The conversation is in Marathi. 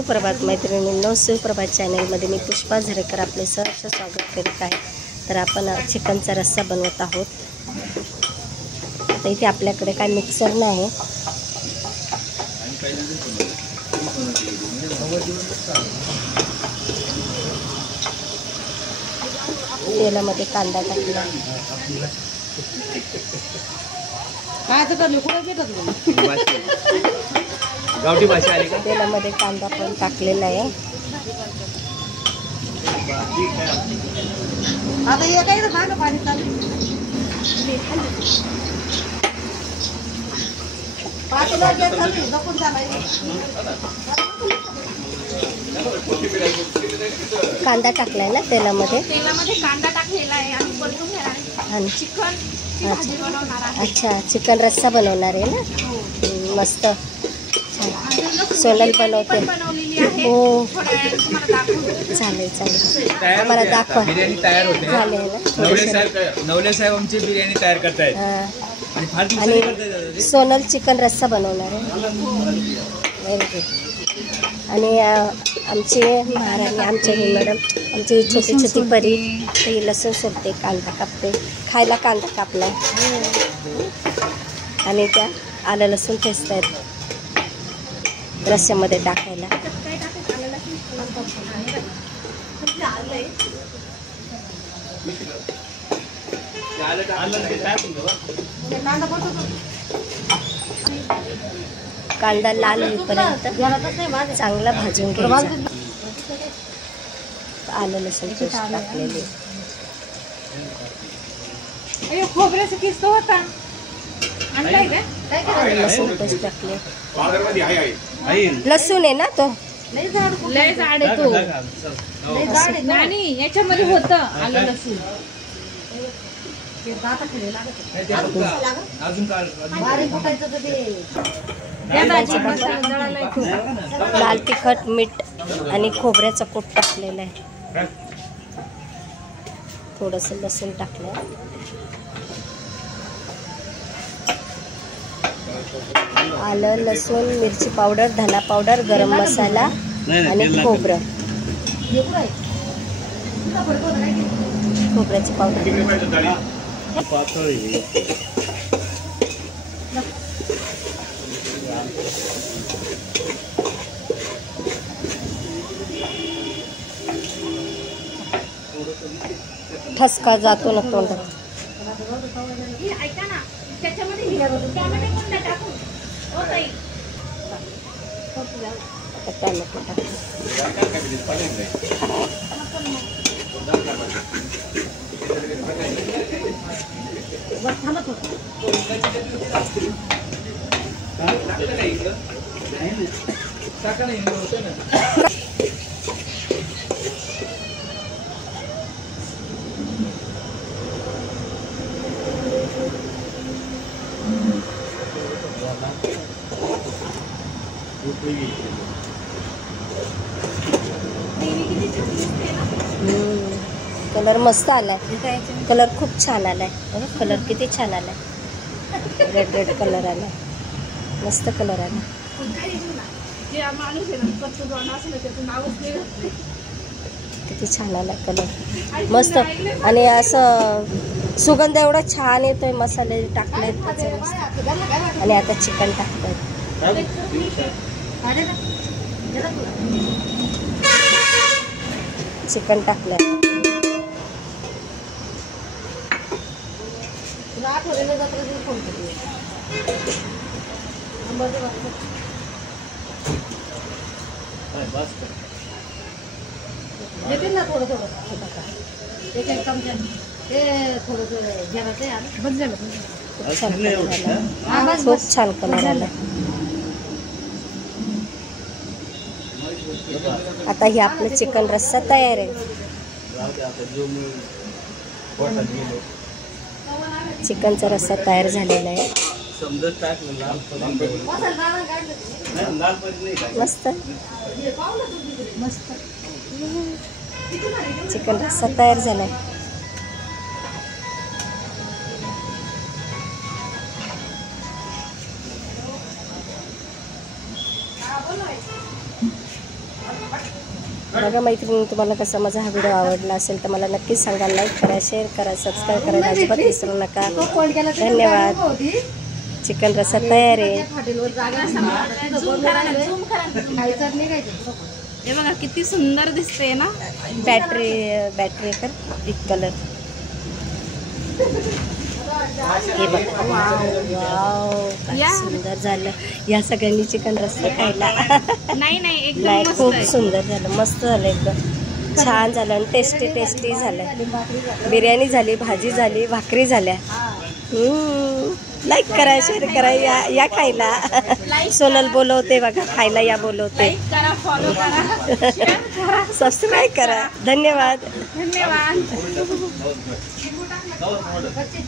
सुप्रभात मैत्रिणींनो, सुप्रभात चॅनलमध्ये मी पुष्पा झरेकर आपले सहर्ष स्वागत करीत आहे। तर आपण चिकनचा रस्सा बनवत आहोत। आता इथे आपल्याकडे काय मिक्सर नाही, तेलामध्ये कांदा टाकला, गावठी भाषा आली का? तेलामध्ये कांदा पण टाकलेला आहे। आता हे काय मागं पाणी चालू पातेला गॅस चालू नको चालायचं। कांदा टाकलाय ना तेलामध्ये कांदा टाकलेला आहे आणि परतून घेणार आणि चिकन भाजी बनवणार आहे। अच्छा, चिकन रस्सा बनवणार आहे ना? मस्त सोनल बनवते। बनवलेली आहे। हो थोड्या वेळाने तुम्हाला दाखवते। चालेल चालेल, आम्हाला दाखवा। बिर्याणी तयार होते झाले ना? नवले साहेब आमची बिर्याणी तयार करतायत आणि फार दिवसांनी करतायत। आणि सोनल चिकन रस्सा बनवणार आहे। Very good. आणि आमची महाराणी, आमच्या ही मॅडम, आमची छोटी छोटी परी, ती लसूण सोलते, कांदा कापते, खायला कांदा कापला आणि त्या आलं लसूण ठेचतायत रस्स्यामध्ये टाकायला। कांदा लाल होईपर्यंत चांगला भाजून घ्यायचा। आलं लसूण पेस्ट टाकलेली, खोबऱ्याचा किस तो होता आणलाय का? लसूण पेस्ट टाकले। लसूण आहे ना तो, लय जाड आहे तो। नानी याच्यामध्ये होतं आलं लसूण। अजून काय लाल तिखट, मीठ आणि खोबऱ्याचा कूट टाकलेला आहे। थोडंसं लसूण टाकलं, आलं लसूण, मिरची पावडर, धना पावडर, गरम मसाला आणि खोबऱ्याची पावडर। ठसका जातो ना तोंडात। ऐका ना, त्याच्यामध्ये टोमॅटो पण टाकू हो ताई। टोमॅटो टाकू, कलर मस्त आलाय, कलर खूप छान आलाय। कलर किती छान आलाय, रेड रेड कलर आलाय, मस्त कलर आलाय। किती छान आलाय कलर, मस्त। आणि असं सुगंध एवढा छान येतोय, मसाले टाकलेत त्याचे मस्त। आणि आता चिकन टाकतोय, चिकन टाकलं। ना थोडं थोडं एक एक चमचा ते थोडं घ्यायचं आहे। बंद झालं, खूप छान कलर आला। आता हे आपलं चिकन रस्सा तयार आहे। चिकनचा रस्सा तयार झालेला आहे, मस्त मस्त। चिकन रस्सा तयार झालाय। बघा मैत्रिणी, तुम्हाला कसा माझा हा व्हिडिओ आवडला असेल तर मला नक्कीच सांगा. लाईक करा, शेअर करा, सबस्क्राईब करायला अजिबात विसरू नका. धन्यवाद. चिकन रस्सा तयार आहे. हे बघा किती सुंदर दिसते ना. बॅटरी कर एक कलर. हे बघा, वाव काय सुंदर झालं. या सगळ्यांनी चिकन रस्सा खायला. नाही एकदम नाही, मस्त खूप आहे. सुंदर झालं, मस्त झालं, एकदम छान झालं आणि टेस्टी झालं. बिर्याणी झाली, भाजी झाली, भाकरी झाल्या. लाईक करा, शेअर करा, या खायला. सोनल बोलवते बघा, खायला या बोलवते. लाईक करा, फॉलो करा, सबस्क्राईब करा. धन्यवाद. धन्यवाद.